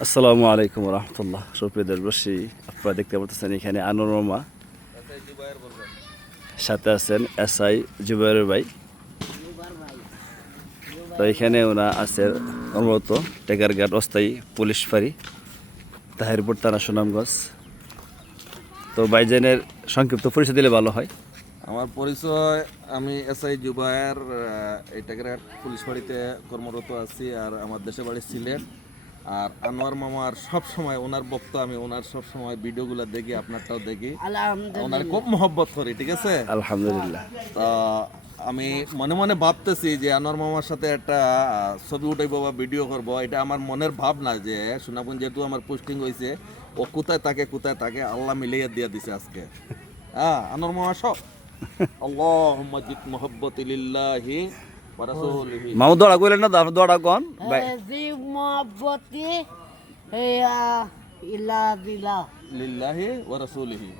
আসসালামু আলাইকুম রহমতুল্লাহ। সুপ্রিয় দেশবাসী, আপনারা দেখতে পাচ্ছেন এখানে আনোয়ার মামা, সাথে আছেন এসআই জুবাইর ভাই। তো এখানে ওরা আছে কর্মরত টেকারঘাট অস্থায়ী পুলিশ ফাঁড়ি, তাহিরপুর থানা, সুনামগঞ্জ। তো ভাইজানের সংক্ষিপ্ত পরিচয় দিলে ভালো হয়। আমার পরিচয়, আমি এসআই জুবায়ের, এই টেকারঘাট পুলিশ ফাঁড়িতে কর্মরত আছি। আর আমার দেশের বাড়ি সিলেট। আর আনোয়ার মামার সব সময় ওনার বক্তব্য, আমি ওনার সব সময় ভিডিওগুলো দেখি, আপনারটাও দেখি। ওনার খুব মহব্বত করি, ঠিক আছে। আলহামদুলিল্লাহ। তা আমি মনে মনে ভাবতেছি যে আনোয়ার মামার সাথে একটা ছবি উঠাইবো বা ভিডিও করব। এটা আমার মনের ভাব না যে সুনামগঞ্জ যেহেতু আমার পোস্টিং হয়েছে, ও কোথায় থাকে আল্লাহ মিলিয়ে দিয়ে দিছে আজকে। হ্যাঁ, আনোয়ার মামা সব আল্লাহুম্মা জিদ মুহাব্বতি লিল্লাহি ওয়া রাসূলিহি। মামু দোড়া কইলেন না, আপনি দোড়া কোন ভাই? জি মোহাব্বতি ইলা দিলা লিল্লাহি ওয়া রাসূলিহি।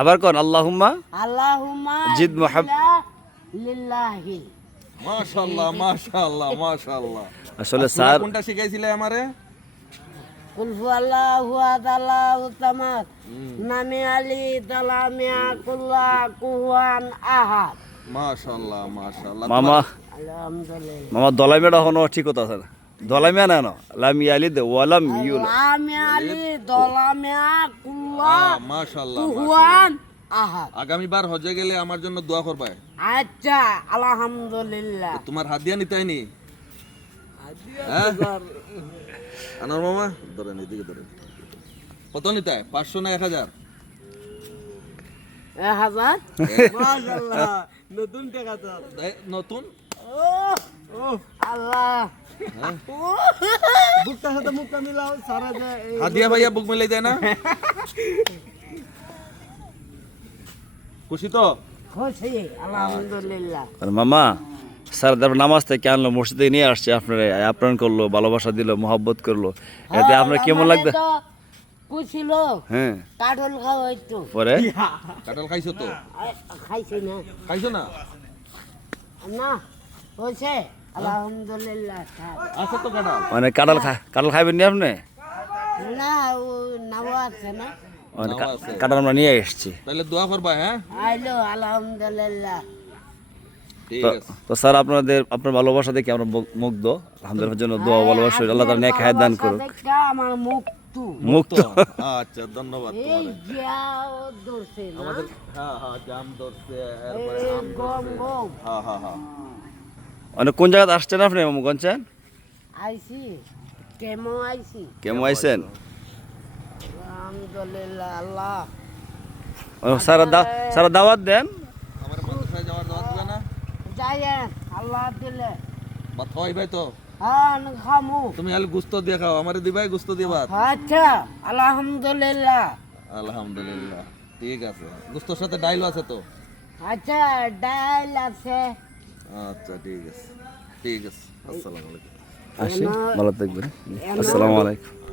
আবার কোন আল্লাহুম্মা আল্লাহুম্মা জিদ লিল্লাহি। মাশাআল্লাহ মাশাআল্লাহ মাশাআল্লাহ। আসলে সূরা স্যার কোনটা শিখাইছিলে আমারে? কুল হুয়াল্লাহু আহাদ আল্লাহু সামাদ নামি আলি তালামিয়া কুল্লা কুহুয়ান আহাদ। মাশাআল্লাহ মাশাআল্লাহ। মামা আলহামদুলিল্লাহ। মামা দলাইমেটা হনো ঠিক কথা আছে না? দলাইমিয়া না লাম ইয়ালি দে ওয়ালাম ইউল। আমি আলি তালামিয়া কুল্লা মাশাআল্লাহ কুহুয়ান আহাদ। আগামীবার হজে গেলে আমার জন্য দোয়া করবে। আচ্ছা, আলহামদুলিল্লাহ। তোমার হাদিয়া নিতে হয়নি? হ্যাঁ? আনোয়ার মামা ধরেন, এদিকে ধরেন। কত নিতে হয়, 500 না 1000? 1000। মাশাআল্লাহ, নতুন টাকা তো। নতুন আল্লাহ হ্যাঁ? বুকটার সাথে মুখটা মিলাও, সারা যায়। হাদিয়া ভাইয়া বুক মিলাই দেয় না? খুশি তো? খুশি, আলহামদুলিল্লাহ। আর মামা স্যার তারপর নামাজ থেকে আনলো, মসজিদে নিয়ে আসছে, আপনার আপ্যায়ন করলো, ভালোবাসা দিল, মহব্বত করলো, এতে আপনার কেমন লাগবে? কুছিল হ্যাঁ, কাঠল খাওয়াইতো, পরে কাঁঠাল খাইছো তো? খাইছি না? খাইছো না? না হয়েছে, আলহামদুলিল্লাহ। আছে তো কাঁঠাল? মানে কাঁঠাল খাইবেন নি আপনি? না, ও নাওয়া আছে না, মানে নাও আছে। কাঁঠাল আমরা নিয়ে এসছি। তাহলে দোয়া করবা, হ্যাঁ? আইলো, আলহামদুলিল্লাহ। ঠিক তো আছে। তো স্যার আপনার ভালোবাসা দেখে আমরা মুগ্ধ। আলহামদুলিল্লাহ, জন্য দোয়া ভালোবাসা আল্লাহ তার নেক হায়াত দান করুক। ভালোবাসা দেখে আমার মুক্ত মুক্ত। আচ্ছা, ধন্যবাদ এই তোমারে। যাও ধরছে না, হ্যাঁ হ্যাঁ, জাম ধরছে, এই এরপরে আম গম ধরছে। গম হ্যাঁ হ্যাঁ হ্যাঁ। মানে কোন জায়গাতে আসছেন আপনি মামু গঞ্চেন? আইছি, কেমো আইছি, কেমন আইছেন? আলহামদুলিল্লাহ। আল্লাহ সারা দাওয়াত দেন। আমার মাদ্রাসায় যাওয়ার দাওয়াত দিবে না? যাইয়েন, আল্লাহ দিলে বা থই ভাই তো হ্যাঁ খামু। তুমি আলু গুস্ত দিয়ে খাও, আমারে দিবাই গুস্ত দিবা। আচ্ছা, আলহামদুলিল্লাহ। আলহামদুলিল্লাহ, ঠিক আছে। গুস্তর সাথে ডাইল আছে তো? আচ্ছা, ডাল আছে। আচ্ছা, ঠিক আছে ঠিক আছে। আসসালামু আলাইকুম। আসি, ভালো থাকবেন। আসসালামু আলাইকুম।